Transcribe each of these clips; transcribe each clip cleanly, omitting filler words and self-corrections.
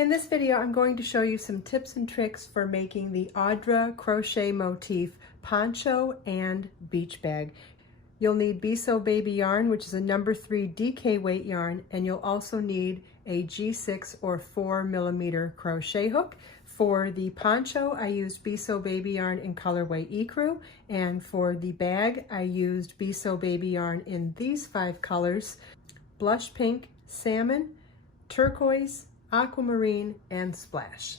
In this video, I'm going to show you some tips and tricks for making the Audra crochet motif poncho and beach bag. You'll need Biseau baby yarn, which is a number 3 DK weight yarn, and you'll also need a G6 or 4mm crochet hook. For the poncho, I used Biseau baby yarn in colorway Ecru, and for the bag, I used Biseau baby yarn in these 5 colors: blush pink, salmon, turquoise, aquamarine, and splash.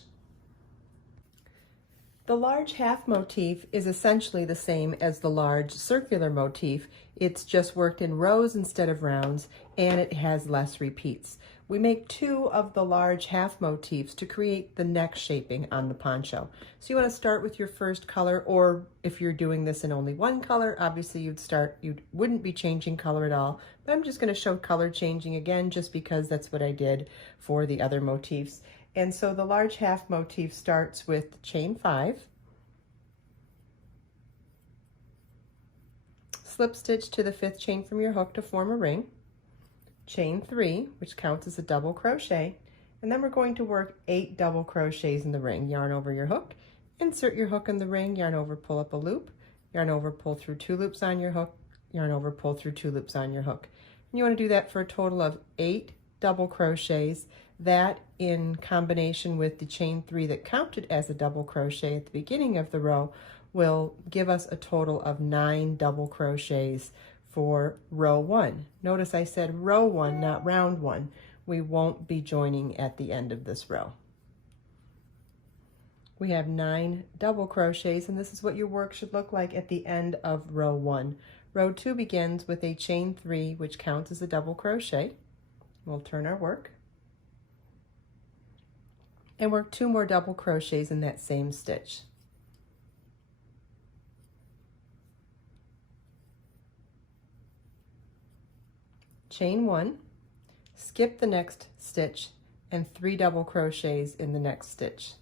The large half motif is essentially the same as the large circular motif. It's just worked in rows instead of rounds, and it has less repeats. We make 2 of the large half motifs to create the neck shaping on the poncho. So you want to start with your first color, or if you're doing this in only one color, obviously you wouldn't be changing color at all. But I'm just going to show color changing again, just because that's what I did for the other motifs. And so the large half motif starts with chain 5, slip stitch to the 5th chain from your hook to form a ring, chain 3, which counts as a double crochet, and then we're going to work 8 double crochets in the ring. Yarn over your hook, insert your hook in the ring, yarn over, pull up a loop, yarn over, pull through 2 loops on your hook, yarn over, pull through 2 loops on your hook. And you want to do that for a total of 8 double crochets. That, in combination with the chain 3 that counted as a double crochet at the beginning of the row, will give us a total of 9 double crochets for row 1. Notice I said row 1, not round 1. We won't be joining at the end of this row. We have 9 double crochets, and this is what your work should look like at the end of row 1. Row 2 begins with a chain 3, which counts as a double crochet. We'll turn our work and work 2 more double crochets in that same stitch. Chain 1, skip the next stitch, and 3 double crochets in the next stitch.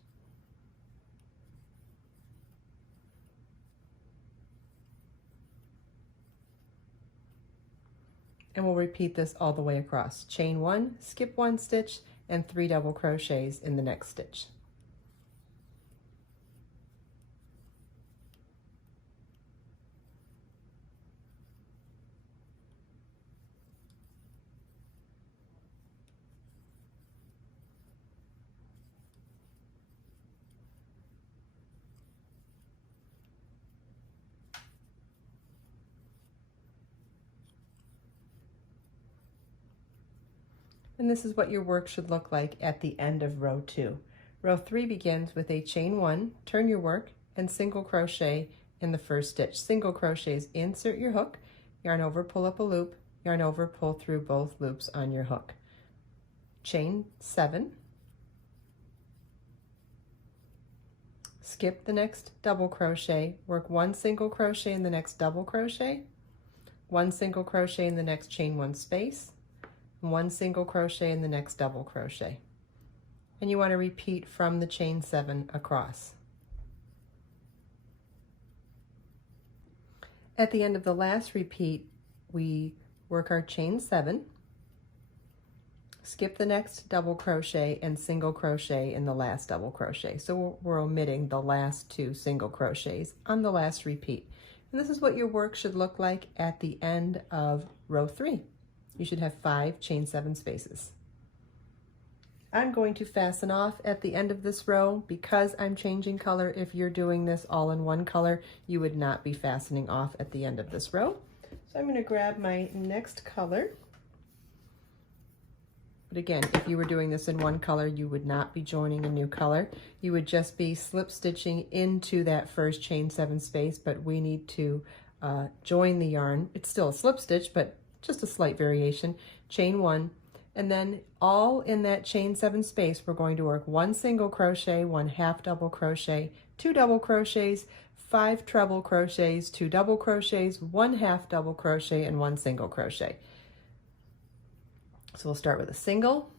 And we'll repeat this all the way across. Chain 1, skip 1 stitch, and 3 double crochets in the next stitch. And this is what your work should look like at the end of row 2. Row 3 begins with a chain 1, turn your work, and single crochet in the first stitch. Single crochets, insert your hook, yarn over, pull up a loop, yarn over, pull through both loops on your hook. Chain 7, skip the next double crochet, work 1 single crochet in the next double crochet, 1 single crochet in the next chain 1 space, 1 single crochet in the next double crochet. And you want to repeat from the chain 7 across. At the end of the last repeat, we work our chain 7, skip the next double crochet, and single crochet in the last double crochet. So we're omitting the last 2 single crochets on the last repeat. And this is what your work should look like at the end of row 3. You should have 5 chain 7 spaces. I'm going to fasten off at the end of this row because I'm changing color. If you're doing this all in one color, you would not be fastening off at the end of this row. So I'm going to grab my next color. But again, if you were doing this in one color, you would not be joining a new color. You would just be slip stitching into that first chain 7 space, but we need to join the yarn. It's still a slip stitch, but just a slight variation. Chain 1, and then all in that chain 7 space, we're going to work 1 single crochet, 1 half double crochet, 2 double crochets, 5 treble crochets, 2 double crochets, 1 half double crochet, and 1 single crochet. So we'll start with a single,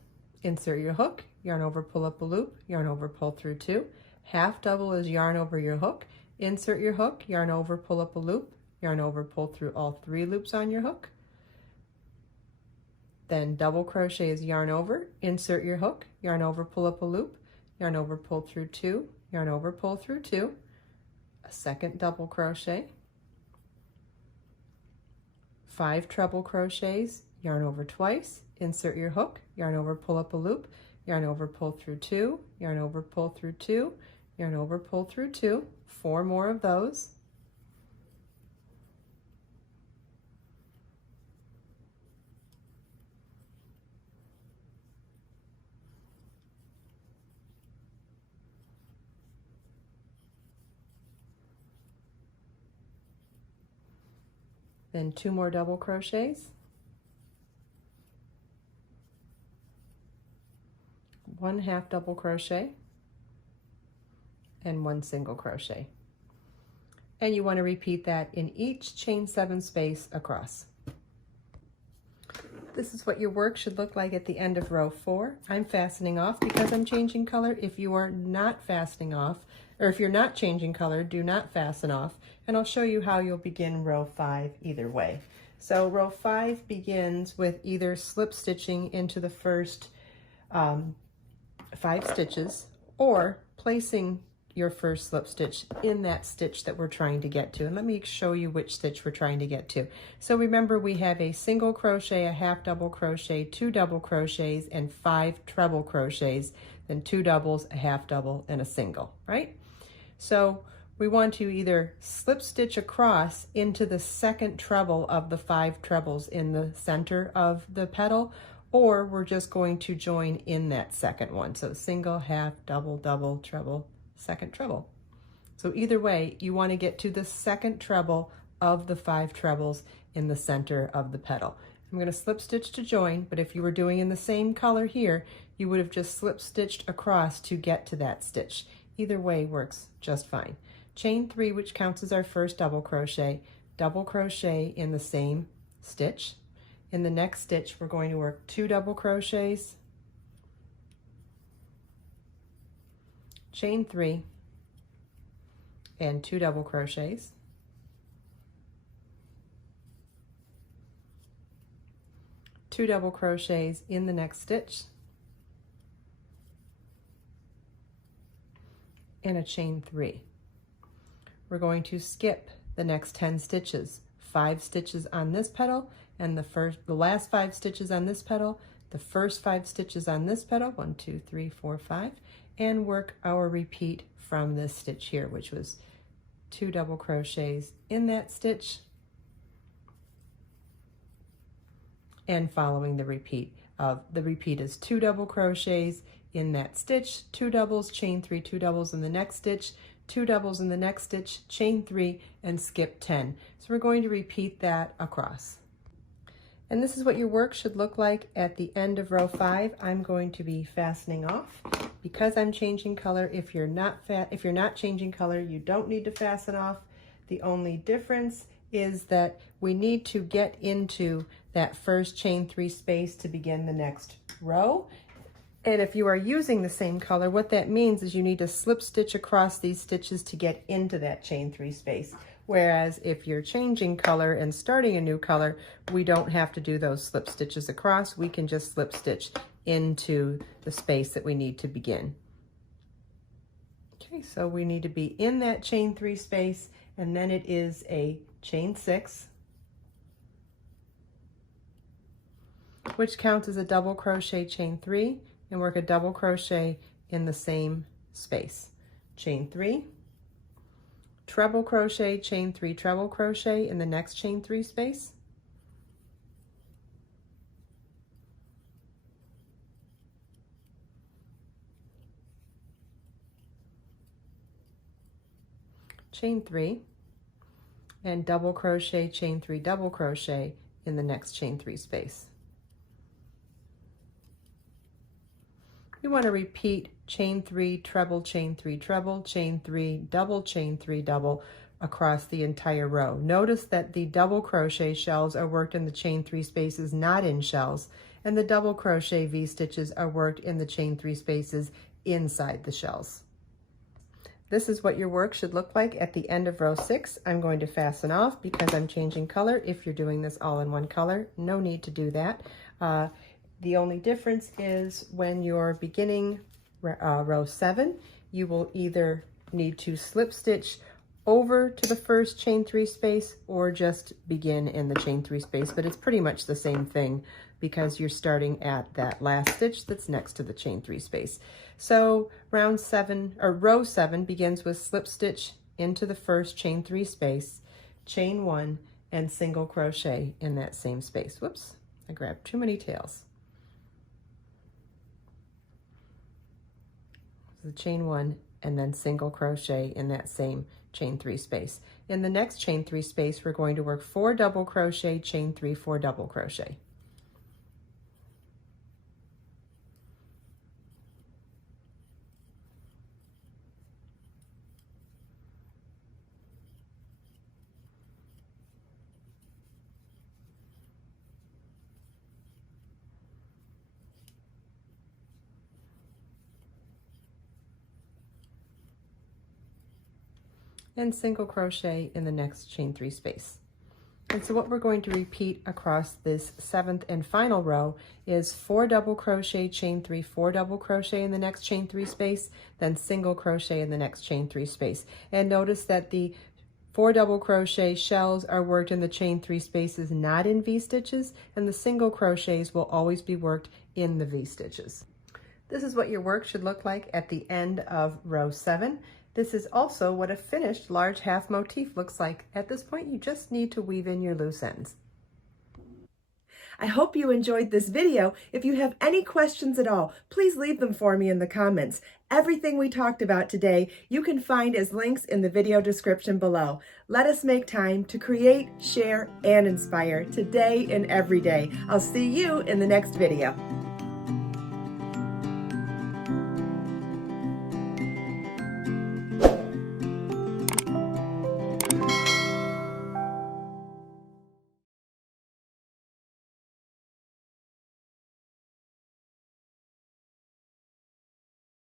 insert your hook, yarn over, pull up a loop, yarn over, pull through 2. Half double is yarn over your hook, insert your hook, yarn over, pull up a loop, yarn over, pull through all 3 loops on your hook. Then double crochet is yarn over, insert your hook, yarn over, pull up a loop, yarn over, pull through 2, yarn over, pull through 2, a second double crochet, 5 treble crochets, yarn over twice, insert your hook, yarn over, pull up a loop, yarn over, pull through 2, yarn over, pull through 2, yarn over, pull through 2, 4 more of those. Then 2 more double crochets, 1 half double crochet, and 1 single crochet. And you want to repeat that in each chain 7 space across. This is what your work should look like at the end of row 4. I'm fastening off because I'm changing color. If you are not fastening off, or if you're not changing color, do not fasten off. And I'll show you how you'll begin row 5 either way. So row 5 begins with either slip stitching into the first 5 stitches or placing your first slip stitch in that stitch that we're trying to get to. And let me show you which stitch we're trying to get to. So remember, we have a single crochet, a half double crochet, 2 double crochets, and 5 treble crochets, then 2 doubles, a half double, and a single, right? So we want to either slip stitch across into the second treble of the 5 trebles in the center of the petal, or we're just going to join in that second one. So single, half, double, double, treble, second treble. So either way, you want to get to the second treble of the 5 trebles in the center of the petal. I'm going to slip stitch to join, but if you were doing in the same color here, you would have just slip stitched across to get to that stitch. Either way works just fine. Chain 3, which counts as our first double crochet in the same stitch. In the next stitch, we're going to work 2 double crochets, chain 3, and 2 double crochets, 2 double crochets in the next stitch, and a chain 3. We're going to skip the next 10 stitches, 5 stitches on this petal, and the last 5 stitches on this petal, the first 5 stitches on this petal, 1, 2, 3, 4, 5, and work our repeat from this stitch here, which was 2 double crochets in that stitch, and following the repeat is 2 double crochets in that stitch, 2 doubles, chain 3, 2 doubles in the next stitch, 2 doubles in the next stitch, chain 3, and skip 10. So we're going to repeat that across. And this is what your work should look like at the end of row 5. I'm going to be fastening off because I'm changing color. If you're not changing color, you don't need to fasten off. The only difference is that we need to get into that first chain 3 space to begin the next row. And if you are using the same color, what that means is you need to slip stitch across these stitches to get into that chain 3 space. Whereas if you're changing color and starting a new color, we don't have to do those slip stitches across. We can just slip stitch into the space that we need to begin. Okay, so we need to be in that chain 3 space, and then it is a chain 6, which counts as a double crochet, chain 3, and work a double crochet in the same space. Chain 3, treble crochet, chain 3, treble crochet in the next chain 3 space, chain 3, and double crochet, chain 3, double crochet in the next chain 3 space. You want to repeat chain 3, treble, chain 3, treble, chain 3, double across the entire row. Notice that the double crochet shells are worked in the chain 3 spaces, not in shells, and the double crochet V-stitches are worked in the chain 3 spaces inside the shells. This is what your work should look like at the end of row 6. I'm going to fasten off because I'm changing color. If you're doing this all in one color, no need to do that. The only difference is when you're beginning row 7, you will either need to slip stitch over to the first chain 3 space or just begin in the chain 3 space, but it's pretty much the same thing because you're starting at that last stitch that's next to the chain 3 space. So row 7 begins with slip stitch into the first chain 3 space, chain 1, and single crochet in that same space. Whoops, I grabbed too many tails. The chain 1 and then single crochet in that same chain 3 space. In the next chain 3 space, we're going to work 4 double crochet, chain 3, 4 double crochet. And single crochet in the next chain 3 space. And so what we're going to repeat across this 7th and final row is 4 double crochet, chain 3, 4 double crochet in the next chain 3 space, then single crochet in the next chain 3 space. And notice that the 4 double crochet shells are worked in the chain 3 spaces, not in V-stitches, and the single crochets will always be worked in the V-stitches. This is what your work should look like at the end of row 7. This is also what a finished large half motif looks like. At this point, you just need to weave in your loose ends. I hope you enjoyed this video. If you have any questions at all, please leave them for me in the comments. Everything we talked about today, you can find as links in the video description below. Let us make time to create, share, and inspire today and every day. I'll see you in the next video.